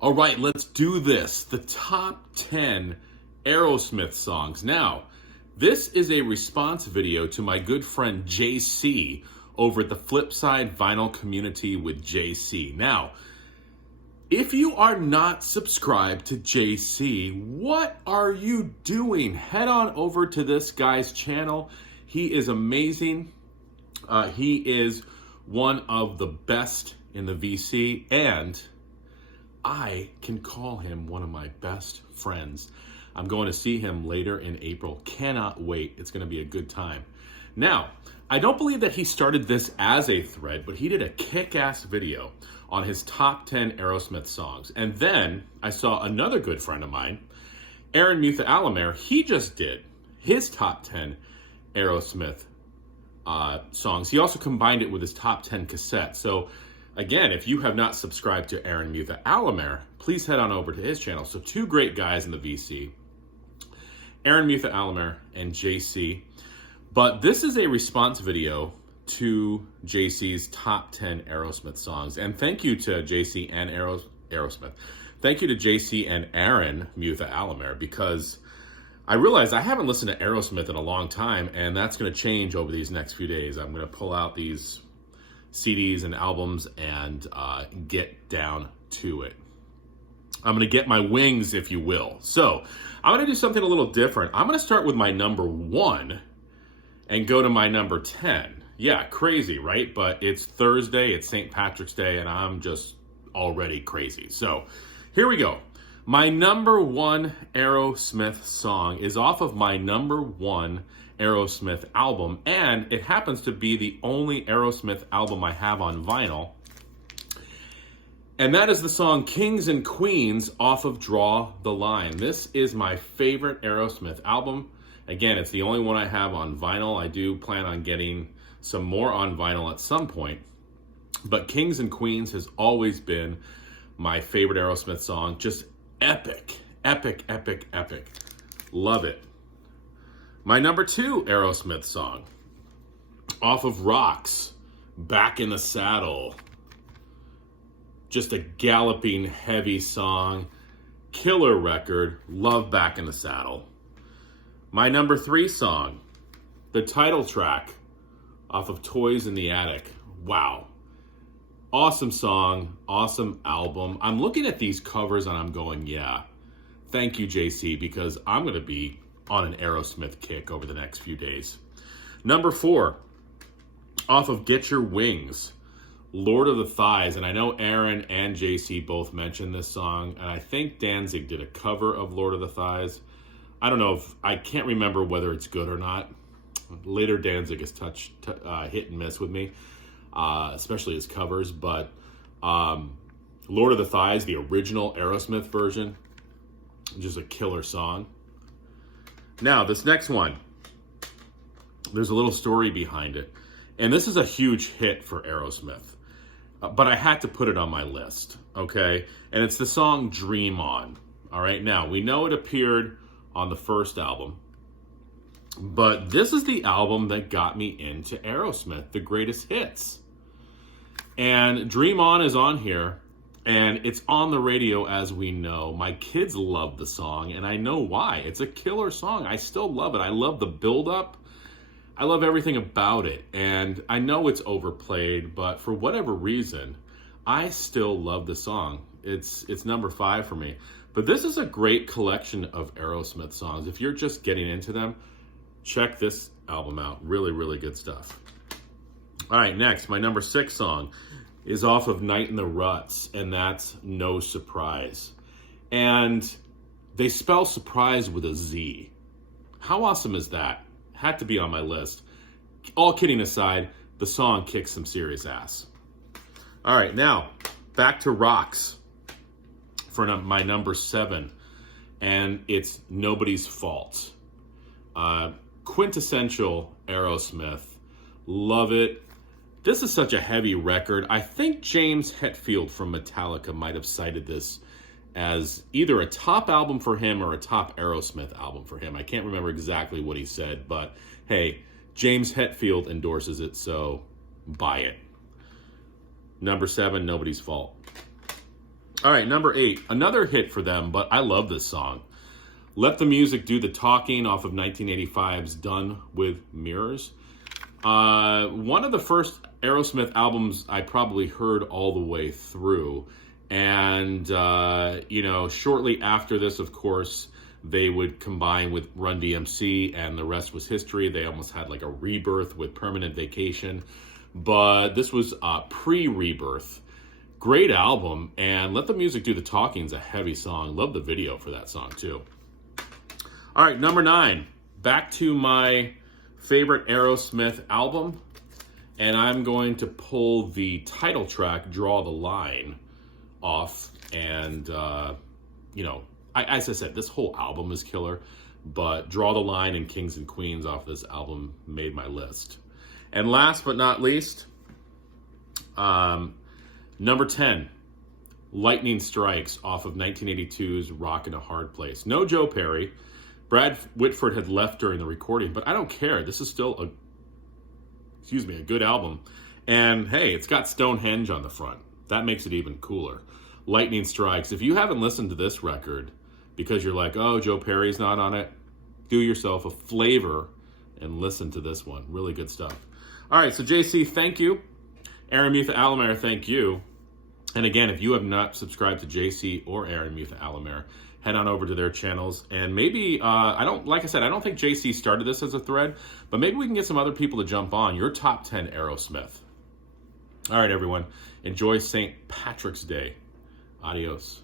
All right, let's do this. The top 10 Aerosmith songs. Now, this is a response video to my good friend JC over at the Flipside Vinyl Community with JC. Now, if you are not subscribed to JC, what are you doing? Head on over to this guy's channel. He is amazing. He is one of the best in the VC, and I can call him one of my best friends. I'm going to see him later in April. Cannot wait. It's going to be a good time. Now, I don't believe that he started this as a thread, but he did a kick-ass video on his top 10 Aerosmith songs. And then I saw another good friend of mine, Aaron Mutha-Alamer. He just did his top 10 Aerosmith songs. He also combined it with his top 10 cassette. So again, if you have not subscribed to Aaron Mutha-Alamer, please head on over to his channel. So two great guys in the VC, Aaron Mutha-Alamer and JC. But this is a response video to JC's top 10 Aerosmith songs. And thank you to JC and Aerosmith. Thank you to JC and Aaron Mutha-Alamer, because I realized I haven't listened to Aerosmith in a long time, and that's going to change over these next few days. I'm going to pull out these CDs and albums and get down to it. I'm going to get my wings, if you will. So I'm going to do something a little different. I'm going to start with my number 1 and go to my number 10. Yeah, crazy, right? But it's Thursday, it's St. Patrick's Day, and I'm just already crazy. So here we go. My number 1 Aerosmith song is off of my number 1 Aerosmith album, and it happens to be the only Aerosmith album I have on vinyl. And that is the song Kings and Queens off of Draw the Line. This is my favorite Aerosmith album. Again, it's the only one I have on vinyl. I do plan on getting some more on vinyl at some point. But Kings and Queens has always been my favorite Aerosmith song. Just epic, epic, epic, epic. Love it. My number 2 Aerosmith song, off of Rocks, Back in the Saddle. Just a galloping, heavy song. Killer record. Love Back in the Saddle. My number 3 song, the title track, off of Toys in the Attic. Wow. Awesome song, awesome album. I'm looking at these covers and I'm going, yeah, thank you, JC, because I'm going to be on an Aerosmith kick over the next few days. Number 4, off of Get Your Wings, Lord of the Thighs. And I know Aaron and JC both mentioned this song, and I think Danzig did a cover of Lord of the Thighs. I don't know if, I can't remember whether it's good or not. Later Danzig has hit and miss with me, especially his covers, but Lord of the Thighs, the original Aerosmith version, just a killer song. Now, this next one, there's a little story behind it. And this is a huge hit for Aerosmith. But I had to put it on my list, okay? And it's the song Dream On. All right, now, we know it appeared on the first album. But this is the album that got me into Aerosmith, the greatest hits. And Dream On is on here. And it's on the radio, as we know. My kids love the song, and I know why. It's a killer song. I still love it. I love the build-up. I love everything about it. And I know it's overplayed, but for whatever reason, I still love the song. It's number 5 for me. But this is a great collection of Aerosmith songs. If you're just getting into them, check this album out. Really, really good stuff. All right, next, my number 6 song is off of Night in the Ruts, and that's No Surprise. And they spell surprise with a Z. How awesome is that? Had to be on my list. All kidding aside, the song kicks some serious ass. All right, now, back to Rocks for my number 7, and it's Nobody's Fault. Quintessential Aerosmith. Love it. This is such a heavy record. I think James Hetfield from Metallica might have cited this as either a top album for him or a top Aerosmith album for him. I can't remember exactly what he said, but hey, James Hetfield endorses it, so buy it. Number 7, Nobody's Fault. All right, number 8, another hit for them, but I love this song. Let the Music Do the Talking off of 1985's Done with Mirrors. One of the first Aerosmith albums I probably heard all the way through. And, shortly after this, of course, they would combine with Run DMC, and the rest was history. They almost had like a rebirth with Permanent Vacation. But this was pre-rebirth. Great album, and Let the Music Do the Talking is a heavy song. Love the video for that song, too. All right, number 9. Back to my favorite Aerosmith album, and I'm going to pull the title track, Draw the Line, off. And, as I said, this whole album is killer, but Draw the Line and Kings and Queens off this album made my list. And last but not least, number 10, Lightning Strikes off of 1982's Rockin' a Hard Place. No Joe Perry. Brad Whitford had left during the recording, but I don't care. This is still a good album. And hey, it's got Stonehenge on the front. That makes it even cooler. Lightning Strikes. If you haven't listened to this record because you're like, oh, Joe Perry's not on it, do yourself a flavor and listen to this one. Really good stuff. All right, so JC, thank you. Aaron Mutha Alamare, thank you. And again, if you have not subscribed to JC or Aaron Mutha Alamare, head on over to their channels. And maybe, I don't think JC started this as a thread, but maybe we can get some other people to jump on your top 10 Aerosmith. All right, everyone. Enjoy St. Patrick's Day. Adios.